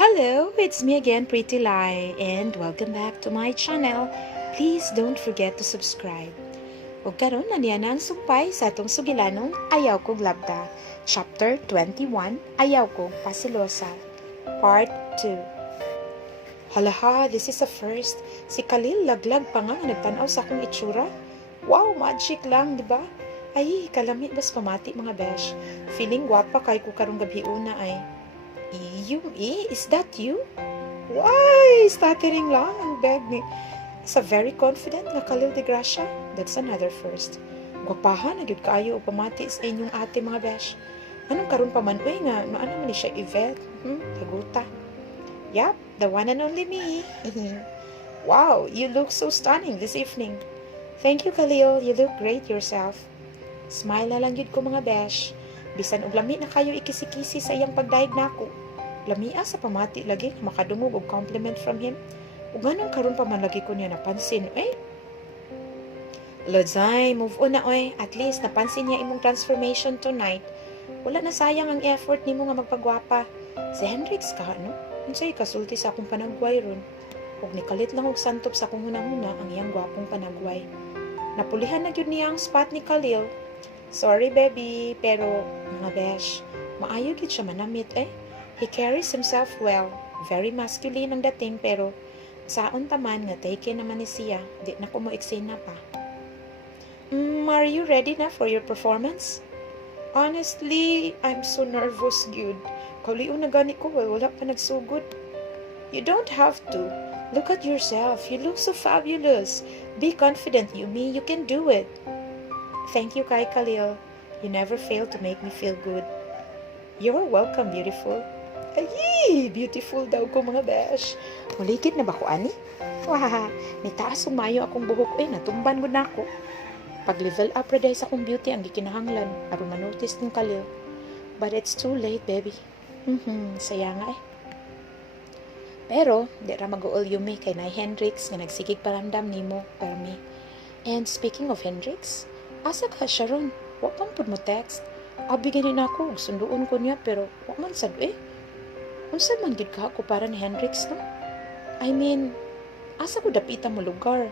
Hello, it's me again, Pretty Lai, and welcome back to my channel. Please don't forget to subscribe. Ug karon na niya na ang sumpay sa atong sugilanong Ayaw kog Labda, Chapter 21, Ayaw kog Paselosa, Part 2. Halaha, this is a first. Si Khalil laglag pa nga nagtanaw sa akong itsura. Wow, magic lang, di ba? Ay, kalami bas pamati mga besh. Feeling gwapa kay ko karong gabi una ay. Yumi, is that you? Why? Stuttering lang ang beg ni. Sa very confident na Khalil de Gracia, that's another first. Gwapahan na gyud kaayo o pamati sa inyong ate mga besh. Anong karon pa man uy nga, maano man ni siya Yvette? Haguta. Yup, the one and only me. Wow, you look so stunning this evening. Thank you, Khalil. You look great yourself. Smile na lang yun ko mga besh. Bisan og lami na kayo ikisi-kisi sa iyang pagdaig nako. Lamia sa pamati lagi makadungog og compliment from him. Ug ganun karon pa man lagi ko niya napansin. Lodzay, move on na oy. At least napansin niya imong transformation tonight. Wala na sayang ang effort nimo nga magpagwapa. Si Hendrix ka no? Unsay kasulti sa akong panagway ron. Ug nikalit lang og santop sa akong hunahuna ang iyang gwapong panagway. Napulihan na gyud niya ang spot ni Khalil. Sorry baby, pero mga besh, maayo gid siya manamit He carries himself well, very masculine ang dating pero saon taman nga take naman ni siya, di na ko mo eksena pa. Are you ready na for your performance? Honestly, I'm so nervous gyud. Kaulion na gani ko, wala pa nagsugod. You don't have to. Look at yourself, you look so fabulous. Be confident, Yumi, you can do it. Thank you kay Khalil. You never fail to make me feel good. You're welcome, beautiful. Ay, beautiful daw ko mga besh. Mulikit na ba ko ani? Wah, nitaas sumayo akong buhok natumban mo na ako. Pag level up reday sa akong beauty ang gikinahanglan aron manotice ng Khalil. But it's too late, baby. Sayang nga Pero, di ra mag-uol Yumi kay na Hendrix nga nagsigig paramdam nimo per me. And speaking of Hendrix, asa ka siya ron? Wa pang pud mo text. Abigyan ako, sunduon ko niya pero wa man sad Unsa man gid ka ako para ni Hendrix no? I mean, asa ko dapita mo lugar?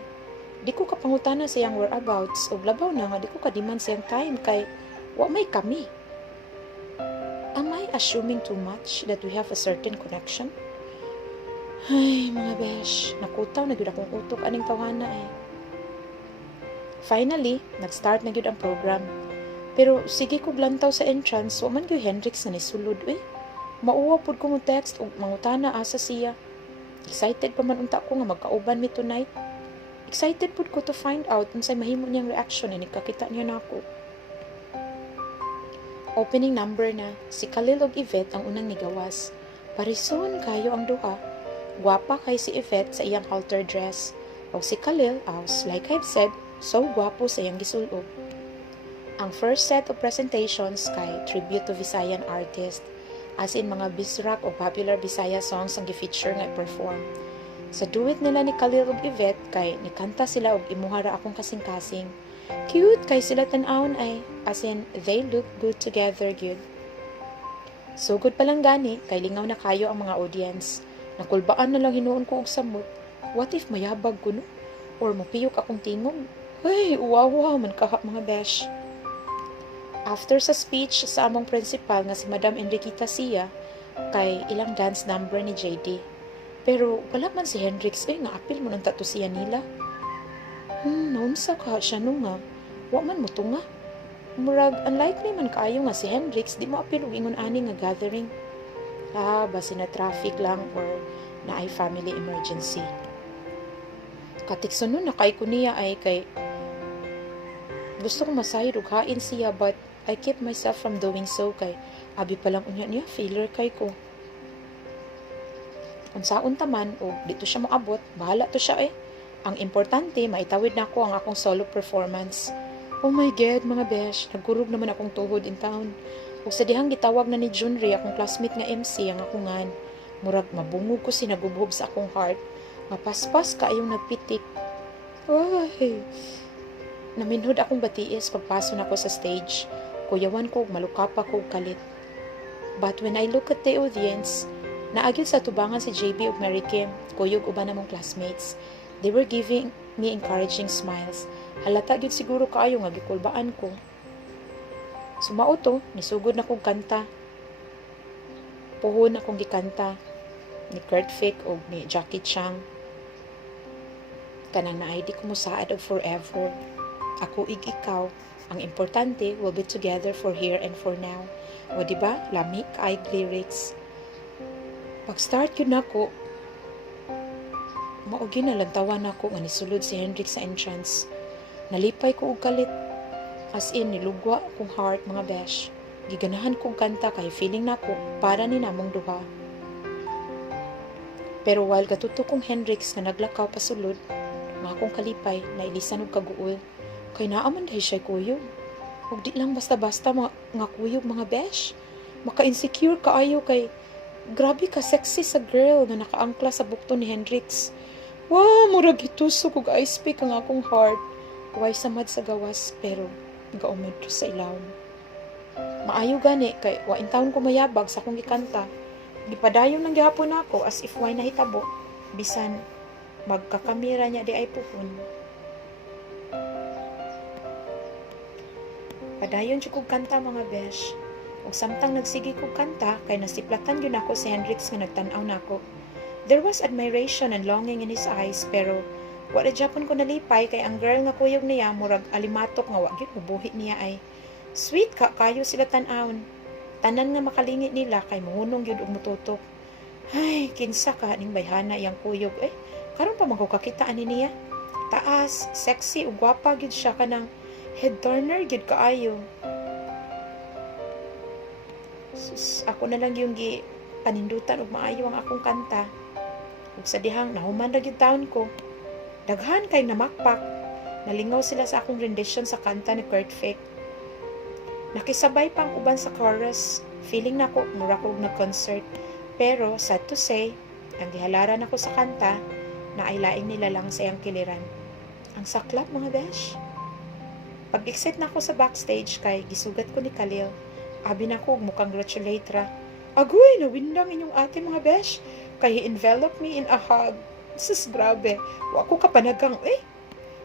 Di ko kapangutana sa iyang whereabouts o labaw na nga di ko kadiman sa iyang time kay wa may kami. Am I assuming too much that we have a certain connection? Ay, mga besh, nakutaw na gyud akong utok aning tawana Finally, nag-start na gyud ang program. Pero sige ko glantaw sa entrance, wa man gyud Hendrix na nisulod Mauwa pod ko mo text ug mangutana asa siya. Excited pa man unta ko nga magkauban mi tonight. Excited pod ko to find out unsay mahimo niyang reaction ni kakita niya nako. Opening number na, si Khalil ug Yvette ang unang nigawas. Parison kayo ang duha. Gwapa kay si Yvette sa iyang halter dress. O si Khalil, as like I've said, so gwapo sa iyang gisulob. Ang first set of presentations kay tribute to Visayan artist, as in mga bisrak o popular Bisaya songs ang gi-feature nga i-perform. Sa duet nila ni Khalil ug Yvette kay nikanta sila og imuhara akong kasingkasing. Cute kay sila tan-awon as in they look good together gyud. So good pa lang gani kay lingaw na kayo ang mga audience. Nakulbaan na lang hinuon ko og samot. What if mayabag ko no? Or mupiyok akong tingog? Ay, uwawa man kaha mga besh. After sa speech sa among principal nga si Madam Enriqueta siya, kay ilang dance number ni JD. Pero wala man si Hendrix nga apil mo ng tato siya nila. Naunsa ka siya nung nga. Wa man mo tunga. Murag, unlikely man kaayo nga si Hendrix di mo apil og ingon ani nga gathering. Basi na traffic lang or na ay family emergency. Katikson nun nakay ko niya kay gusto ko masayod og hain siya but I keep myself from doing so kay abi pa lang unya niya failure kay ko. Unsaon taman og dito siya moabot, bahala to siya Ang importante maitawid na ako ang akong solo performance. Oh my god mga besh, nagkurog naman akong tuhod in town. Ug sa dihang gitawag na ni Junri akong classmate nga MC ang akong ngan. Murag mabungog ko sinagubhob sa akong heart. Mapaspas kaayong nagpitik. Ay. Naminhod akong batiis pagpaso na ko sa stage. Kuyawan ko, malukapa ko kalit. But when I look at the audience, Naagil sa tubangan si JB ug Mary Kim, kuyog uban namong classmates. They were giving me encouraging smiles. Halata gid siguro kaayo nga gikulbaan ko. Sumao to, nisugod na kong kanta. Puhon akong gikanta ni Kurt Fick o ni Jackie Chan. Kanang naay di ko musaad og forever. Ako ig ikaw. Ang importante, we'll be together for here and for now. O diba, lami kaay lyrics. Pag-start yun ako, maugi na lantawan ako nga nisulod si Hendrix sa entrance. Nalipay ko og kalit. As in, nilugwa kong heart mga besh. Giganahan kong kanta kay feeling nako para ni namong duha. Pero while katuto kong Hendrix nga naglakaw pasulod, nga akong kalipay na ilisan og kaguol, kay naaman dahi siya kuyog. Ug di lang basta-basta nga kuyog mga besh. Maka-insecure kaayo kay grabe ka sexy sa girl nga nakaangkla sa bukto ni Hendrix. Wow, murag gitusok og ice pick ang akong heart. Way samad sa gawas pero gaumad to sa ilawom. Maayo gani kay wa in taon ko mayabag sa akong gikanta. Gipadayon ng gihapon ako as if way nahitabo. Bisan magkakamera niya di ay puhon. Padayon jud kog kanta mga besh. Ug samtang nagsigi kog kanta kay nasiplatan gyud ako si Hendrix nga nagtan-aw nako. There was admiration and longing in his eyes pero wala Japon ko nalipay kay ang girl nga kuyog niya murag alimatok nga wa gyud mubuhi niya ay. Sweet ka kayo sila tan-awon. Tanan nga makalingi nila kay mohunong gyud og mututok. Ay, kinsa ka ning bayhana iyang kuyog karon pa magkakita ani niya. Taas, sexy ug gwapa gyud siya kanang head turner gyud kaayo. Sus, ako na lang yung panindutan ug maayo ang akong kanta. Ug sa dihang nahuman ra gyud taon ko. Daghan kay namakpak. Nalingaw sila sa akong rendition sa kanta ni Kurt Fick. Nakisabay pang uban sa chorus. Feeling nako mura kog nag-concert. Pero sad to say, ang gihalaran ako sa kanta na ay laing nila lang sa iyang kiliran. Ang saklap mga besh. Pag-exit na ako sa backstage kay gisugat ko ni Khalil. Abi na ko mo congratulate ra. Agoy, nawindang inyong ate mga besh. Kay he enveloped me in a hug. Sus, grabe. Wa ko kapanagang,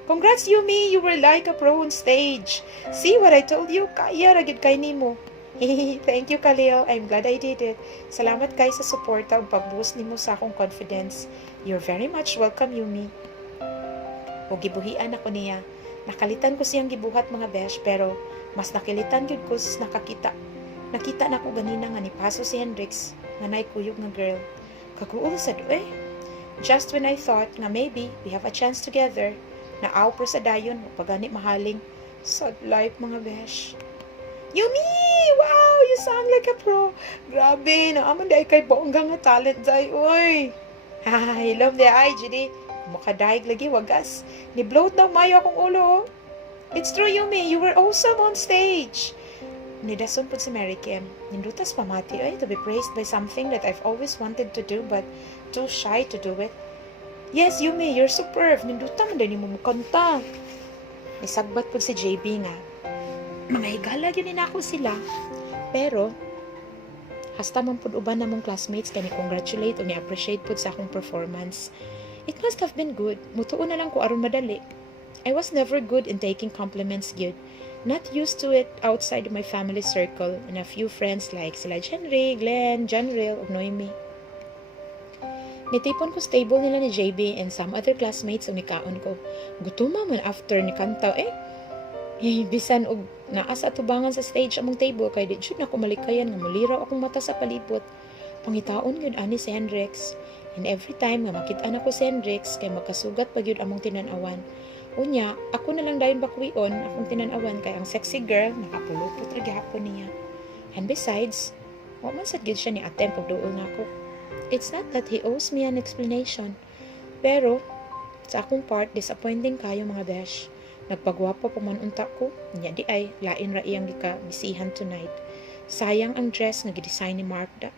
Congrats, Yumi! You were like a pro on stage. See what I told you? Kaya ragid kay nimo. Thank you, Khalil. I'm glad I did it. Salamat kay sa suporta ug pag-boost nimo sa akong confidence. You're very much welcome, Yumi. O gibuhian ako niya. Nakalitan ko siyang gibuhat mga besh, pero mas nakilitan gyud ko sa nakakita. Nakita na ko ganina nga nipaso si Hendrix, nga naikuyog nga girl. Kaguol sad Just when I thought nga maybe we have a chance together, naaw pro sa dayon, pagani mahaling. Sad life mga besh. Yumi! Wow! You sound like a pro! Grabe! Naaman di ay kay bongga nga talent day, oy! I love the eye, Judy. Makadaig lagi, wagas. Ni-bloat daw mayo akong ulo. It's true, Yumi. You were awesome on stage. Nidason po si Mary Kim. Nindutas pamati, to be praised by something that I've always wanted to do but too shy to do it. Yes, Yumi, you're superb. Ninduta man din mo mukanta. Isagbat po si JB nga. Mga higala yun ako sila. Pero, hasta man po uban na mong classmates kaya ni-congratulate o ni-appreciate po sa akong performance. It must have been good. Mutuon na lang ko aron madali. I was never good in taking compliments good. Not used to it outside of my family circle and a few friends like sila Henry, Glenn, Janril, ug Noemi. Nitipon ko stable nila ni JB and some other classmates ang nikaon ko. Gutuma man after ni kantaw bisan og naa sa tubangan sa stage among table kay di jud na ko malikayan nga muliraw akong mata sa palibot. Pangitaon gyud ani si Hendrix. And every time nga makita na ko si Hendrix kay makasugat pa gyud among tinan-awan. Unya, ako na lang dayon bakwion akong tinan-awan kay ang sexy girl nakapulupot ra gihapon niya. And besides, wa man sad gyud siya ni attempt og duol nako. It's not that he owes me an explanation. Pero sa akong part disappointing kayo mga besh. Nagpagwapo pa man unta ko, nya di ay lain ra iyang gikabisihan tonight. Sayang ang dress nga gidesign ni Mark da.